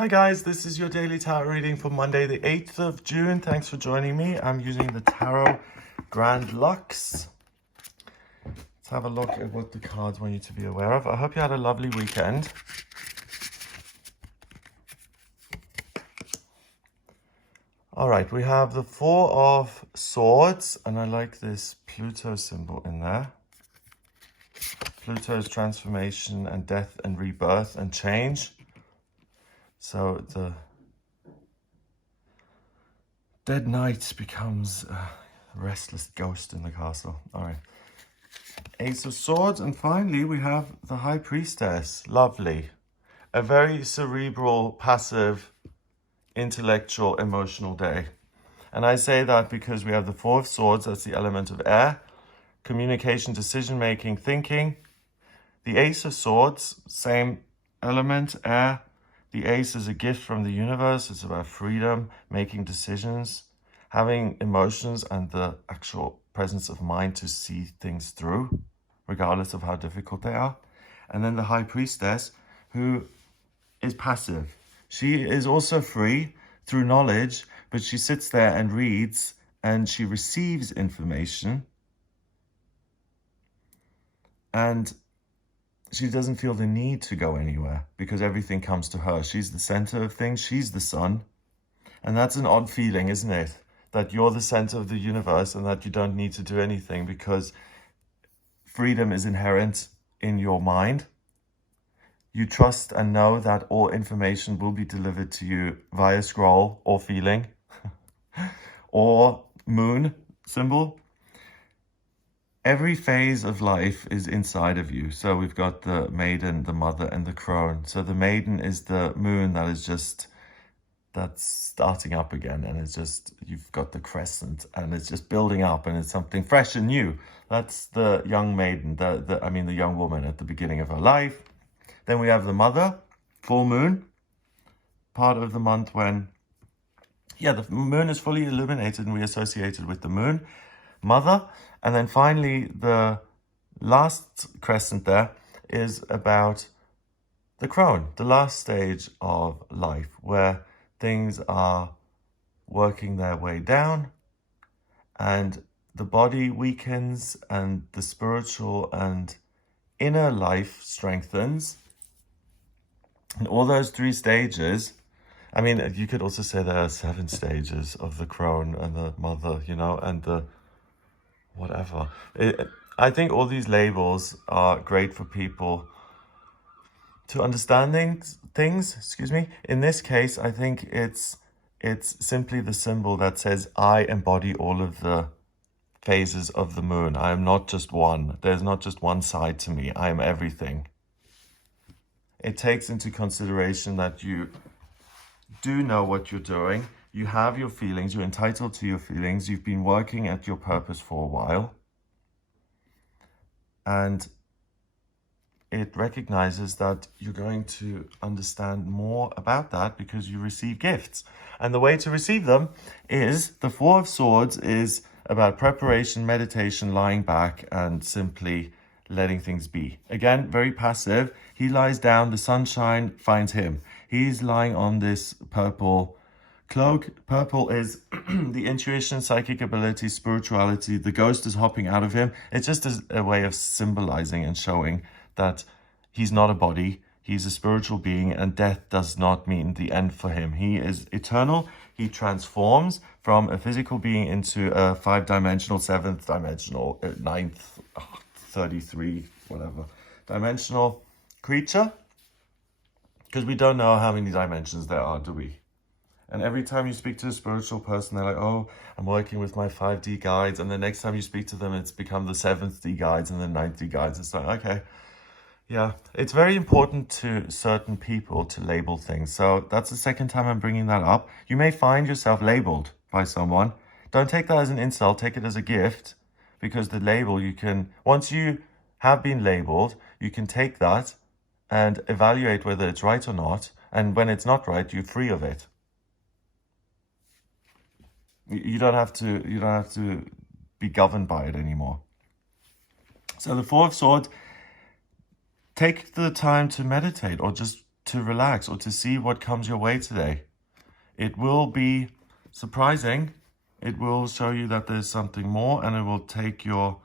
Hi guys, this is your daily tarot reading for Monday the 8th of June. Thanks for joining me. I'm using the Tarot Grand Lux. Let's have a look at what the cards want you to be aware of. I hope you had a lovely weekend. Alright, we have the Four of Swords, and I like this Pluto symbol in there. Pluto's transformation and death and rebirth and change. So the dead knight becomes a restless ghost in the castle. All right. Ace of Swords. And finally, we have the High Priestess. Lovely. A very cerebral, passive, intellectual, emotional day. And I say that because we have the Four of Swords. That's the element of air. Communication, decision-making, thinking. The Ace of Swords, same element, air. The ace is a gift from the universe. It's about freedom, making decisions, having emotions, and the actual presence of mind to see things through, regardless of how difficult they are. And then the High Priestess, who is passive. She is also free through knowledge, but she sits there and reads, and she receives information. And she doesn't feel the need to go anywhere because everything comes to her. She's the center of things. She's the sun. And that's an odd feeling, isn't it? That you're the center of the universe and that you don't need to do anything because freedom is inherent in your mind. You trust and know that all information will be delivered to you via scroll or feeling or moon symbol. Every phase of life is inside of you. So we've got the maiden, the mother, and the crone. So the maiden is the moon that's starting up again. And it's just, you've got the crescent and it's just building up and it's something fresh and new. That's the young maiden, the young woman at the beginning of her life. Then we have the mother, full moon, part of the month when, the moon is fully illuminated and we associated with the moon. Mother. And then finally, the last crescent there is about the crone, the last stage of life, where things are working their way down and the body weakens and the spiritual and inner life strengthens. And all those three stages, I mean, you could also say there are 7 stages of the crone and the mother, and the whatever. I think all these labels are great for people to understand things. In this case, I think it's simply the symbol that says, I embody all of the phases of the moon. I am not just one. There's not just one side to me. I am everything. It takes into consideration that you do know what you're doing. You have your feelings, you're entitled to your feelings, you've been working at your purpose for a while. And it recognizes that you're going to understand more about that because you receive gifts. And the way to receive them is, the Four of Swords is about preparation, meditation, lying back, and simply letting things be. Again, very passive. He lies down, the sunshine finds him. He's lying on this purple cloak. Purple is the intuition, psychic ability, spirituality. The ghost is hopping out of him. It's just a way of symbolizing and showing that he's not a body. He's a spiritual being, and death does not mean the end for him. He is eternal. He transforms from a physical being into a 5-dimensional, 7th-dimensional, 9th, 33, whatever, dimensional creature. Because we don't know how many dimensions there are, do we? And every time you speak to a spiritual person, they're like, oh, I'm working with my 5D guides. And the next time you speak to them, it's become the 7th D guides and the 9th D guides. It's like, okay, yeah. It's very important to certain people to label things. So that's the second time I'm bringing that up. You may find yourself labeled by someone. Don't take that as an insult. Take it as a gift. Because the label, once you have been labeled, you can take that and evaluate whether it's right or not. And when it's not right, you're free of it. You don't have to be governed by it anymore. So the Four of Swords, take the time to meditate or just to relax or to see what comes your way today. It will be surprising. It will show you that there's something more, and it will take your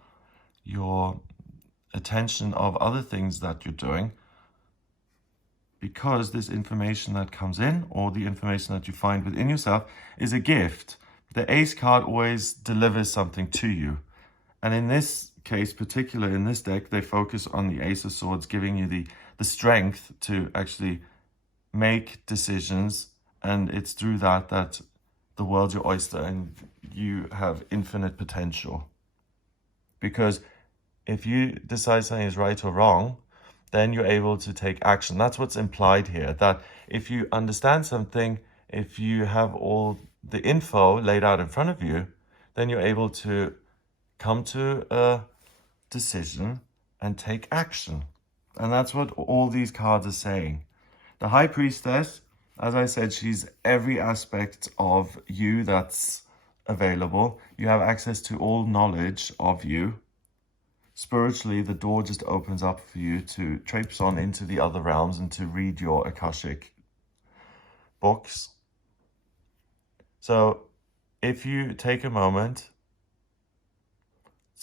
attention of other things that you're doing, because this information that comes in, or the information that you find within yourself, is a gift. The Ace card always delivers something to you. And in this case, particular in this deck, they focus on the Ace of Swords, giving you the strength to actually make decisions. And it's through that the world's your oyster and you have infinite potential. Because if you decide something is right or wrong, then you're able to take action. That's what's implied here, that if you understand something, if you have all the info laid out in front of you, then you're able to come to a decision and take action. And that's what all these cards are saying. The High Priestess, as I said, she's every aspect of you that's available. You have access to all knowledge of you. Spiritually, the door just opens up for you to traipse on into the other realms and to read your Akashic books. So if you take a moment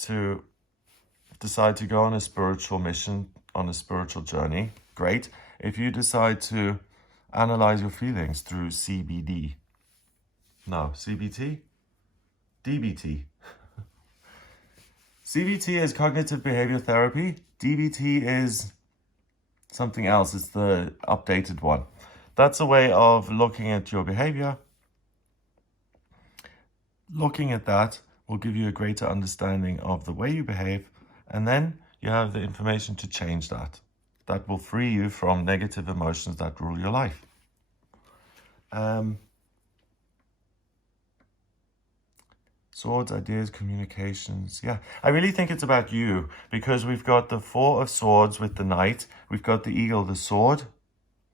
to decide to go on a spiritual mission, on a spiritual journey, great. If you decide to analyze your feelings through CBT, DBT. CBT is cognitive behavior therapy. DBT is something else. It's the updated one. That's a way of looking at your behavior. Looking at that will give you a greater understanding of the way you behave, and then you have the information to change that. That will free you from negative emotions that rule your life. Swords, ideas, communications. Yeah, I really think it's about you, because we've got the Four of Swords with the Knight. We've got the Eagle, the sword,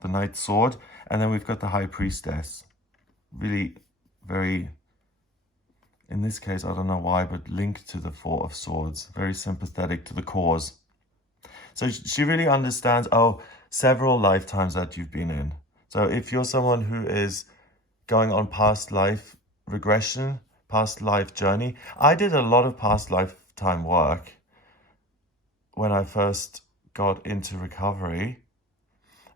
the Knight's sword, and then we've got the High Priestess. Really very, in this case, I don't know why, but linked to the Four of Swords. Very sympathetic to the cause. So she really understands, several lifetimes that you've been in. So if you're someone who is going on past life regression, past life journey. I did a lot of past lifetime work when I first got into recovery,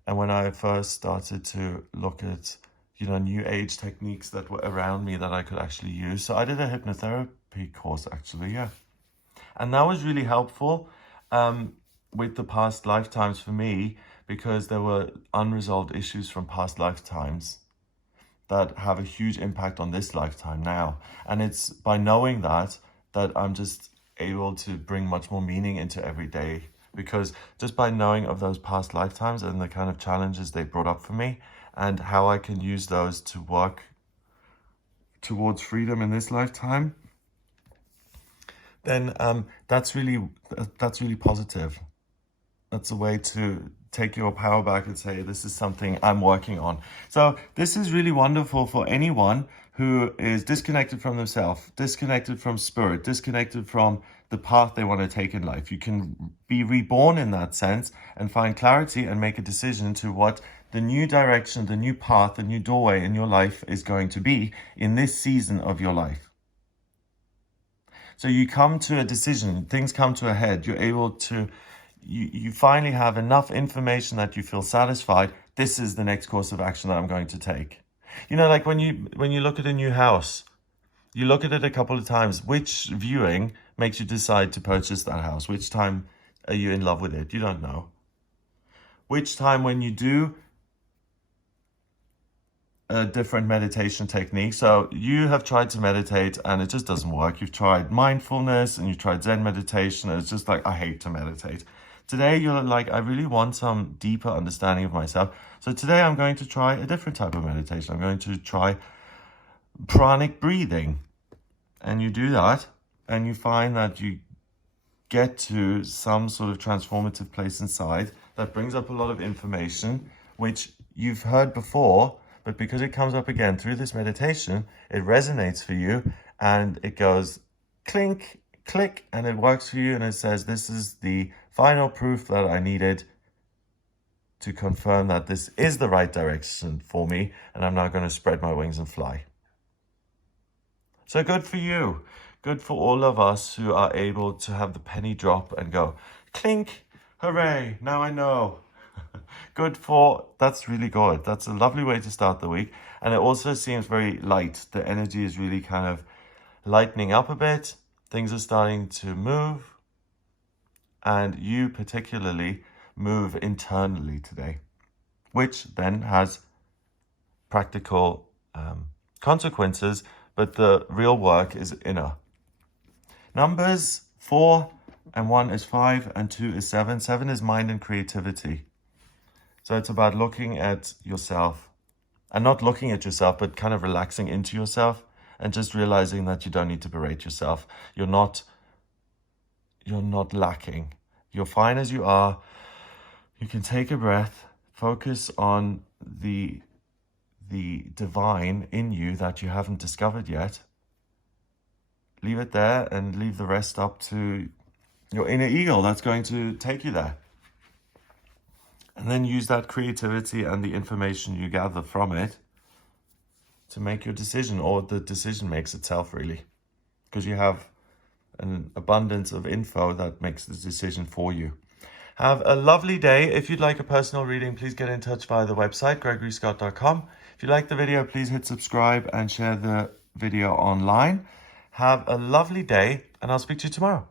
and when I first started to look at, new age techniques that were around me that I could actually use. So I did a hypnotherapy course actually, yeah. And that was really helpful with the past lifetimes for me, because there were unresolved issues from past lifetimes that have a huge impact on this lifetime now. And it's by knowing that I'm just able to bring much more meaning into every day, because just by knowing of those past lifetimes and the kind of challenges they brought up for me and how I can use those to work towards freedom in this lifetime, then that's really positive. That's a way to take your power back and say, this is something I'm working on. So this is really wonderful for anyone who is disconnected from themselves, disconnected from spirit, disconnected from the path they want to take in life. You can be reborn in that sense and find clarity and make a decision to what the new direction, the new path, the new doorway in your life is going to be in this season of your life. So you come to a decision, things come to a head, you're able to you finally have enough information that you feel satisfied. This is the next course of action that I'm going to take. Like when you look at a new house, you look at it a couple of times. Which viewing makes you decide to purchase that house? Which time are you in love with it? You don't know. Which time when you do a different meditation technique. So you have tried to meditate and it just doesn't work. You've tried mindfulness and you tried Zen meditation and it's just like, I hate to meditate. Today, you're like, I really want some deeper understanding of myself. So today I'm going to try a different type of meditation. I'm going to try pranic breathing. And you do that, and you find that you get to some sort of transformative place inside that brings up a lot of information, which you've heard before, but because it comes up again through this meditation, it resonates for you, and it goes clink, click, and it works for you, and it says, this is the final proof that I needed to confirm that this is the right direction for me, and I'm now going to spread my wings and fly. So good for you. Good for all of us who are able to have the penny drop and go, clink, hooray, now I know. That's really good. That's a lovely way to start the week. And it also seems very light. The energy is really kind of lightening up a bit. Things are starting to move. And you particularly move internally today, which then has practical consequences, but the real work is inner. Numbers 4 and 1 is 5 and 2 is 7. 7 is mind and creativity. So it's about looking at yourself, and not looking at yourself, but kind of relaxing into yourself and just realizing that you don't need to berate yourself. You're not lacking. You're fine as you are. You can take a breath, focus on the divine in you that you haven't discovered yet. Leave it there and leave the rest up to your inner eagle that's going to take you there. And then use that creativity and the information you gather from it to make your decision, or the decision makes itself, really, because you have an abundance of info that makes the decision for you. Have a lovely day. If you'd like a personal reading, please get in touch via the website, gregoryscott.com. If you like the video, please hit subscribe and share the video online. Have a lovely day, and I'll speak to you tomorrow.